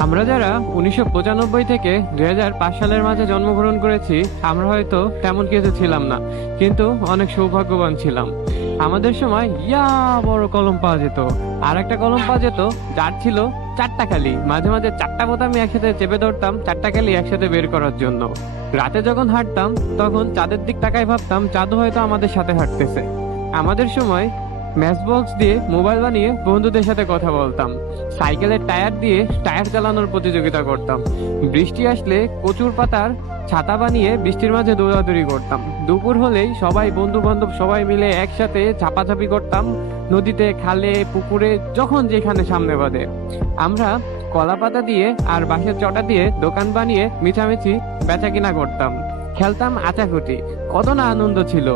আমরা যারা 1995 থেকে 2005 সালের মাঝে জন্মগ্রহণ করেছি, আমরা হয়তো তেমন কিছু ছিলাম না, কিন্তু অনেক সৌভাগ্যবান ছিলাম। আমাদের সময় বড় কলম পাওয়া যেত, আর একটা কলম পাওয়া যেত যার ছিল চারটা কালি। মাঝে মাঝে চারটা বোতামই একসাথে চেপে ধরতাম চারটা কালি একসাথে বের করার জন্য। রাতে যখন হাঁটতাম তখন চাঁদের দিক তাকাই ভাবতাম চাঁদও হয়তো আমাদের সাথে হাঁটতেছে। আমাদের সময় ম্যাচ বক্স দিয়ে মোবাইল বানিয়ে বন্ধুদের সাথে কথা বলতাম। সাইকেলের টায়ার দিয়ে টায়ার চালানোর প্রতিযোগিতা করতাম। বৃষ্টি আসলে কচুর পাতার ছাতা বানিয়ে বৃষ্টির মাঝে দৌড়াদৌড়ি করতাম। দুপুর হলেই সবাই বন্ধু বান্ধব সবাই মিলে একসাথে ঝাপাঝাপি করতাম নদীতে, খালে, পুকুরে, যখন যেখানে সামনে বাদে। আমরা কলা পাতা দিয়ে আর বাঁশের চটা দিয়ে দোকান বানিয়ে মিছামিছি বেচা কিনা করতাম। খেলতাম আচাকুটি, কত না আনন্দ ছিল।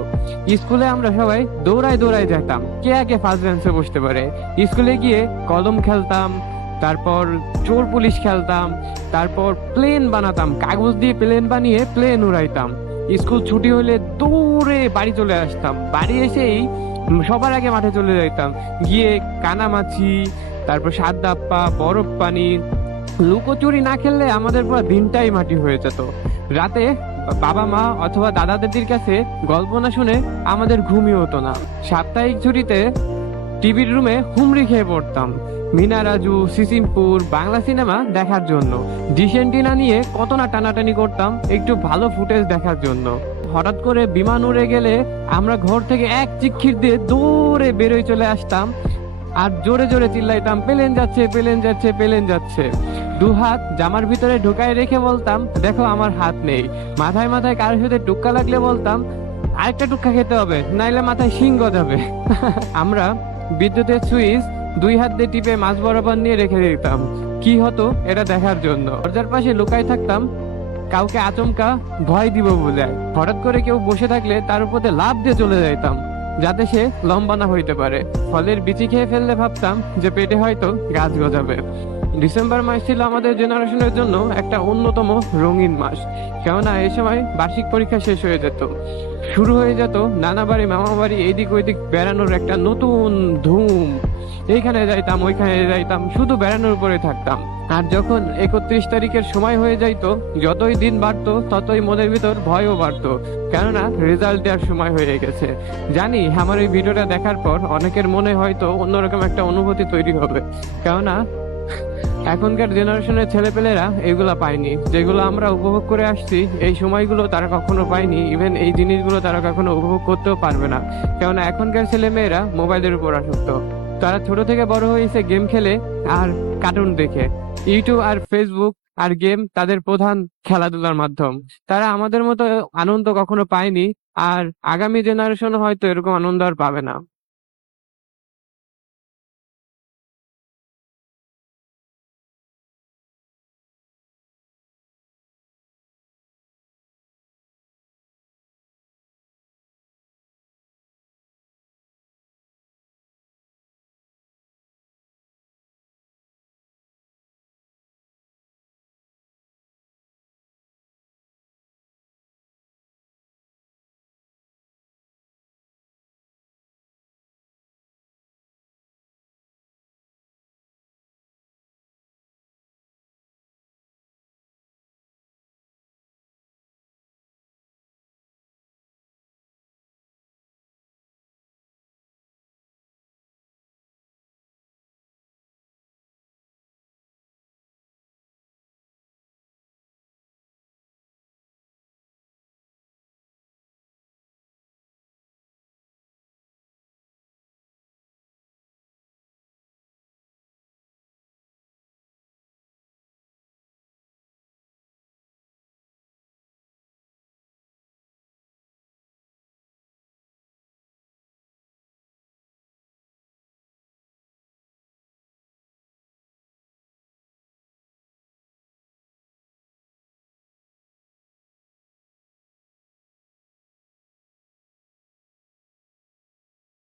স্কুলে আমরা সবাই দৌড়ায় দৌড়ায় যেতাম কে আগে ফার্স্ট বেঞ্চে বসতে পারে। স্কুলে গিয়ে কলম খেলতাম, তারপর চোর পুলিশ খেলতাম, তারপর প্লেন বানাতাম, কাগজ দিয়ে প্লেন বানিয়ে প্লেন উড়াইতাম। স্কুল ছুটি হলে দৌড়ে বাড়ি চলে আসতাম। বাড়ি এসেই সবার আগে মাঠে চলে যাইতাম, গিয়ে কানামাছি, তারপর সাত দাপ্পা, বরফ পানি। লুকোচুরি না খেললে আমাদের পুরো দিনটাই মাটি হয়ে যেত। রাতে বাবা মা অথবা দাদা দাদির কাছে গল্প না শুনে আমাদের ঘুমই হতো না। সাপ্তাহিক ছুটিতে টিভির রুমে হুমড়ি খেয়ে পড়তাম মিনা রাজু, সিসিমপুর, বাংলা সিনেমা দেখার জন্য। ডিশ অ্যান্টিনা নিয়ে কত না টানাটানি করতাম একটু ভালো ফুটেজ দেখার জন্য। হঠাৎ করে বিমান উড়ে গেলে আমরা ঘর থেকে এক চিৎকার দিয়ে দৌড়ে বেরোয় চলে আসতাম আর জোরে জোরে চিল্লাইতাম, প্লেন যাচ্ছে, প্লেন যাচ্ছে, প্লেন যাচ্ছে। দু হাত জামার ভিতরে ঢুকায় রেখে বলতাম, দেখো আমার হাত নেই। মাথায় মাথায় কারোর সাথে টুক্কা লাগলে বলতাম, আরেকটা টুক্কা খেতে হবে, নাইলে মাথায় শিং গজাবে। আমরা বিদ্যুতের সুইচ দুই হাত দিয়ে টিপে মাঝ বরাবর নিয়ে রেখে দিতাম, কি হতো এটা দেখার জন্য। দরজার পাশে লুকাই থাকতাম কাউকে আচমকা ভয় দিব বলে। হঠাৎ করে কেউ বসে থাকলে তার উপরে লাফ দিয়ে চলে যাইতাম যাতে সে লম্বা না হইতে পারে। ফলের বিচি খেয়ে ফেললে ভাবতাম যে পেটে হয়তো গাছ গজাবে। ডিসেম্বর মাস ছিল আমাদের জেনারেশনের জন্য একটা অন্যতম রঙিন মাস, কেননা এই সময় বার্ষিক পরীক্ষা শেষ হয়ে যেত, শুরু হয়ে যেত নানা বাড়ি মামা বাড়ি এইদিক ওইদিক বেড়ানোর একটা নতুন ধুম। এইখানে যাইতাম ওইখানে যাইতাম, শুধু বেড়ানোর উপরে থাকতাম। আর যখন 31 তারিখের সময় হয়ে যাইতো, যতই দিন বাড়তো ততই মনের ভিতর ভয়ও বাড়তো, কেননা রেজাল্ট দেওয়ার সময় হয়ে গেছে। জানি আমার এই ভিডিওটা দেখার পর অনেকের মনে হয়তো অন্যরকম একটা অনুভূতি তৈরি হবে, কেননা এখনকার জেনারেশনের ছেলেপেলেরা এগুলা পায়নি। যেগুলো আমরা উপভোগ করে আসছি এই সময়গুলো তারা কখনো পায়নি, ইভেন এই জিনিসগুলো তারা কখনো উপভোগ করতেও পারবে না, কেননা এখনকার ছেলে মেয়েরা মোবাইলের উপর আসক্ত। তারা ছোট থেকে বড় হয়েছে গেম খেলে আর কার্টুন দেখে। ইউটিউব আর ফেসবুক আর গেম তাদের প্রধান খেলাধুলার মাধ্যম। তারা আমাদের মতো আনন্দ কখনো পায়নি, আর আগামী জেনারেশন হয়তো এরকম আনন্দ আর পাবে না।